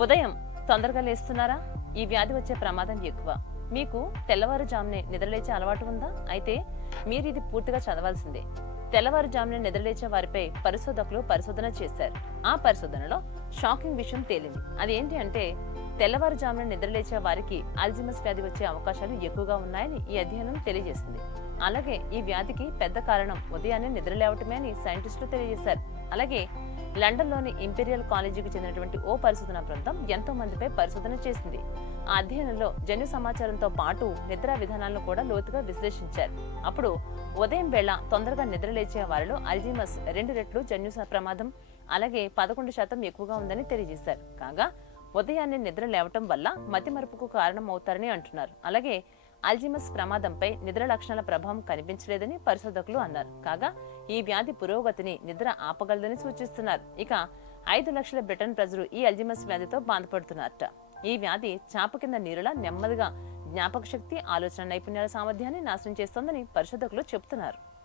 ఉదయం తొందరగా లేస్తున్నారా? ఈ వ్యాధి వచ్చే ప్రమాదం ఎక్కువ. మీకు తెల్లవారుజామునే నిద్రలేచే అలవాటు ఉందా? అయితే మీరు ఇది పూర్తిగా చదవాల్సిందే. తెల్లవారుజామునే నిద్రలేచే వారిపై పరిశోధకులు పరిశోధన చేశారు. ఆ పరిశోధనలో షాకింగ్ విషయం తేలింది. అదేంటి అంటే తెల్లవారుజామున నిద్రలేచే వారికి అల్జీమస్ వ్యాధి వచ్చే అవకాశాలు ఎక్కువగా ఉన్నాయని ఈ అధ్యయనం తెలియజేసింది. అలాగే ఈ వ్యాధికి పెద్ద కారణం ఉదయాన్నే నిద్రలేవటమే అని సైంటిస్టులు తెలియజేశారు. అలాగే లండన్లోని ఇంపీరియల్ కాలేజీకి చెందినటువంటి ఓ పరిశోధన బృందం ఎంతో మందిపై పరిశోధన చేసింది. ఆ అధ్యయనంలో జన్యు సమాచారంతో పాటు నిద్రా విధానాలను కూడా లోతుగా విశ్లేషించారు. అప్పుడు ఉదయం వేళ తొందరగా నిద్రలేచే వారిలో అల్జీమస్ 2 రెట్లు జన్యు ప్రమాదం, అలాగే 11% ఎక్కువగా ఉందని తెలియజేశారు. కాగా ఉదయాన్నే నిద్ర లేవటం వల్ల మతిమరుపుకు కారణం అవుతారని అంటున్నారు. అలాగే అల్జీమస్ ప్రమాదంపై నిద్ర లక్షణాల ప్రభావం కనిపించలేదని పరిశోధకులు అన్నారు. కాగా ఈ వ్యాధి పురోగతిని నిద్ర ఆపగలదని సూచిస్తున్నారు. ఇక 5 లక్షల బ్రిటన్ ప్రజలు ఈ అల్జీమస్ వ్యాధితో బాధపడుతున్నారట. ఈ వ్యాధి చాప కింద నీరులా నెమ్మదిగా జ్ఞాపక శక్తి, ఆలోచన నైపుణ్యాల సామర్థ్యాన్ని నాశనం చేస్తోందని పరిశోధకులు చెబుతున్నారు.